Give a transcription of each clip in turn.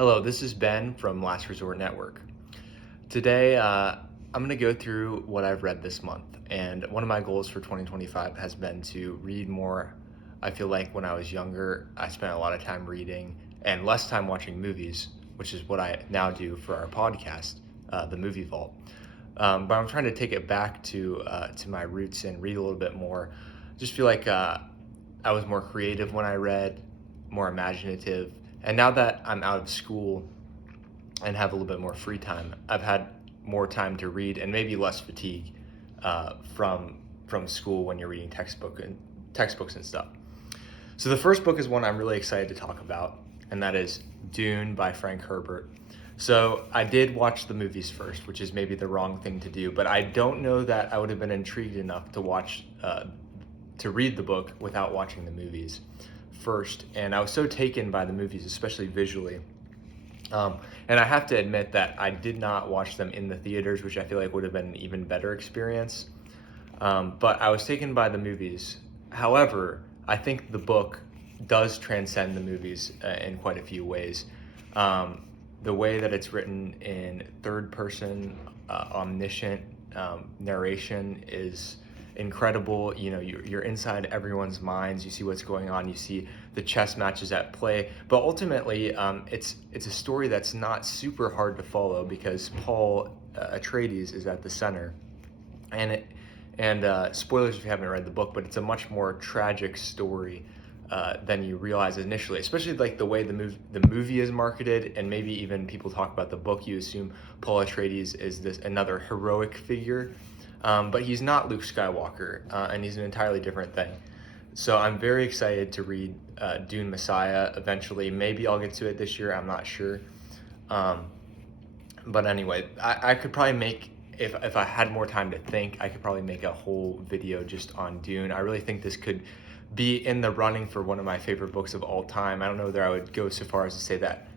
Hello, this is Ben from Last Resort Network. Today, I'm going to go through what I've read this month. And one of my goals for 2025 has been to read more. I feel like when I was younger, I spent a lot of time reading and less time watching movies, which is what I now do for our podcast, The Movie Vault. But I'm trying to take it back to my roots and read a little bit more. Just feel like I was more creative when I read, more imaginative. And now that I'm out of school and have a little bit more free time, I've had more time to read and maybe less fatigue from school when you're reading textbooks and stuff. So the first book is one I'm really excited to talk about, and that is Dune by Frank Herbert. So I did watch the movies first, which is maybe the wrong thing to do, but I don't know that I would have been intrigued enough to read the book without watching the movies first. And I was so taken by the movies, especially visually. And I have to admit that I did not watch them in the theaters, which I feel like would have been an even better experience. But I was taken by the movies. However, I think the book does transcend the movies in quite a few ways. The way that it's written in third person, omniscient narration is incredible. You know, you're inside everyone's minds. You see what's going on. You see the chess matches at play. But ultimately, it's a story that's not super hard to follow because Paul Atreides is at the center, and spoilers if you haven't read the book, but it's a much more tragic story than you realize initially, especially like the way the movie is marketed, and maybe even people talk about the book. You assume Paul Atreides is this another heroic figure, but he's not Luke Skywalker, and he's an entirely different thing. So I'm very excited to read Dune Messiah eventually. Maybe I'll get to it this year. I'm not sure. But anyway, I could probably make, if I had more time to think, I could probably make a whole video just on Dune. I really think this could be in the running for one of my favorite books of all time. I don't know whether I would go so far as to say that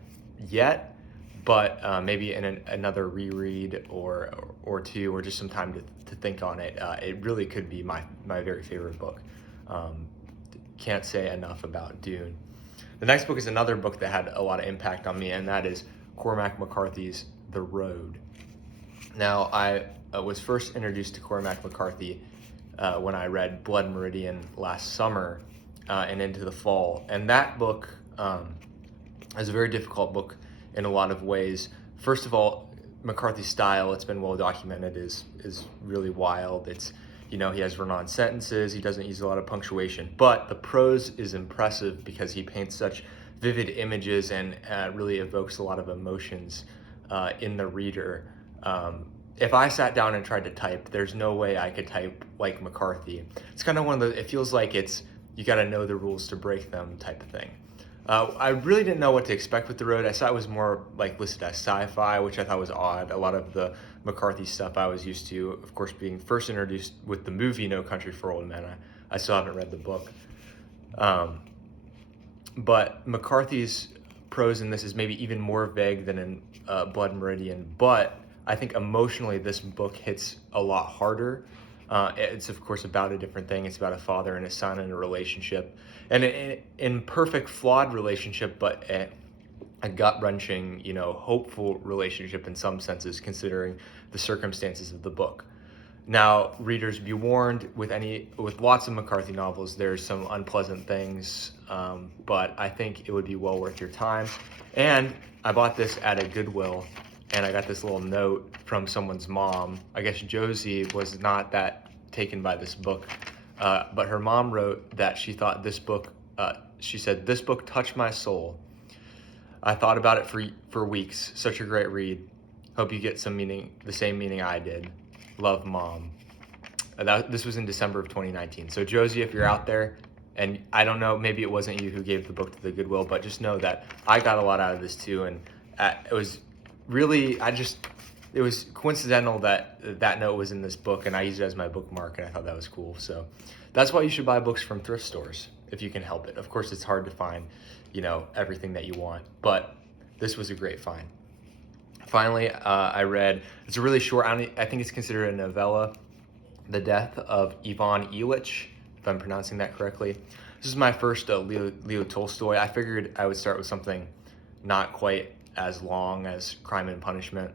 yet, but maybe in another reread or two, or just some time to think on it. It really could be my very favorite book. Can't say enough about Dune. The next book is another book that had a lot of impact on me, and that is Cormac McCarthy's The Road. Now, I was first introduced to Cormac McCarthy when I read Blood Meridian last summer and into the fall. And that book is a very difficult book in a lot of ways. First of all, McCarthy's style, it's been well documented, is really wild. It's, you know, he has run-on sentences, he doesn't use a lot of punctuation, but the prose is impressive because he paints such vivid images and really evokes a lot of emotions in the reader. If I sat down and tried to type, there's no way I could type like McCarthy. It's kind of one of the, it feels like it's, you got to know the rules to break them type of thing. I really didn't know what to expect with The Road. I saw it was more like listed as sci-fi, which I thought was odd. A lot of the McCarthy stuff I was used to, of course, being first introduced with the movie No Country for Old Men. I still haven't read the book. But McCarthy's prose in this is maybe even more vague than in Blood Meridian, but I think emotionally this book hits a lot harder. It's of course about a different thing. It's about a father and a son and a relationship, and an imperfect, flawed relationship, but a gut-wrenching, you know, hopeful relationship in some senses, considering the circumstances of the book. Now, readers, be warned, with lots of McCarthy novels, there's some unpleasant things, but I think it would be well worth your time. And I bought this at a Goodwill, and I got this little note from someone's mom. I guess Josie was not that taken by this book, but her mom wrote that she thought this book, she said, "This book touched my soul. I thought about it for weeks. Such a great read. Hope you get some meaning, the same meaning I did. Love, Mom." This was in December of 2019. So Josie, if you're out there, and I don't know, maybe it wasn't you who gave the book to the Goodwill, but just know that I got a lot out of this too, and it was really, it was coincidental that note was in this book, and I used it as my bookmark, and I thought that was cool. So that's why you should buy books from thrift stores if you can help it. Of course, it's hard to find, you know, everything that you want, but this was a great find. Finally, I read, it's a really short, I think it's considered a novella, The Death of Ivan Ilyich, if I'm pronouncing that correctly. This is my first Leo Tolstoy. I figured I would start with something not quite as long as Crime and Punishment,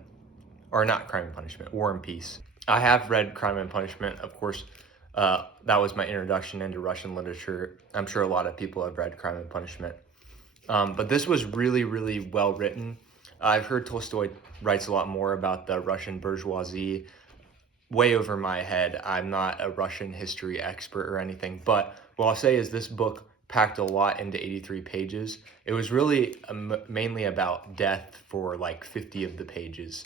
or not Crime and Punishment, War and Peace. I have read Crime and Punishment, of course. That was my introduction into Russian literature. I'm sure a lot of people have read Crime and Punishment. But this was really, really well written. I've heard Tolstoy writes a lot more about the Russian bourgeoisie, way over my head. I'm not a Russian history expert or anything, but what I'll say is this book packed a lot into 83 pages. It was really mainly about death for like 50 of the pages.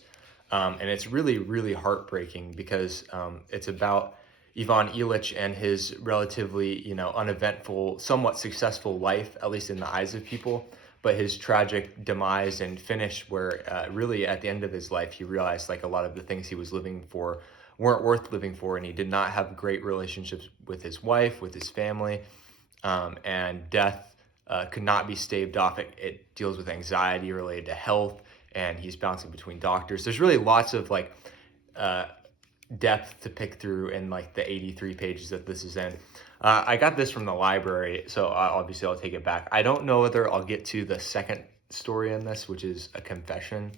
And it's really, really heartbreaking because it's about Ivan Ilyich and his relatively, uneventful, somewhat successful life, at least in the eyes of people, but his tragic demise and finish where really at the end of his life, he realized like a lot of the things he was living for weren't worth living for, and he did not have great relationships with his wife, with his family, and death could not be staved off. It deals with anxiety related to health, and he's bouncing between doctors. There's really lots of like depth to pick through in like the 83 pages that this is in. I got this from the library, so obviously I'll take it back. I don't know whether I'll get to the second story in this, which is A Confession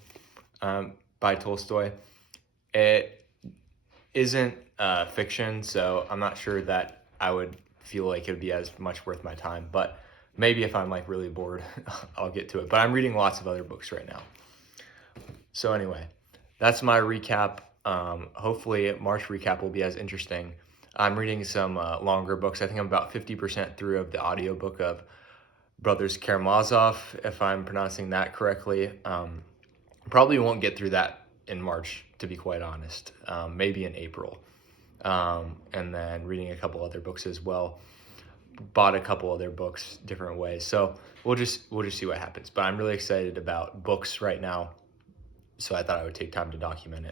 by Tolstoy. It isn't fiction, so I'm not sure that I would feel like it would be as much worth my time, but maybe if I'm like really bored, I'll get to it. But I'm reading lots of other books right now. So anyway, that's my recap. Hopefully March recap will be as interesting. I'm reading some longer books. I think I'm about 50% through of the audiobook of Brothers Karamazov, if I'm pronouncing that correctly. Probably won't get through that in March, to be quite honest. Maybe in April. And then reading a couple other books as well. Bought a couple other books different ways. So we'll just see what happens. But I'm really excited about books right now. So I thought I would take time to document it.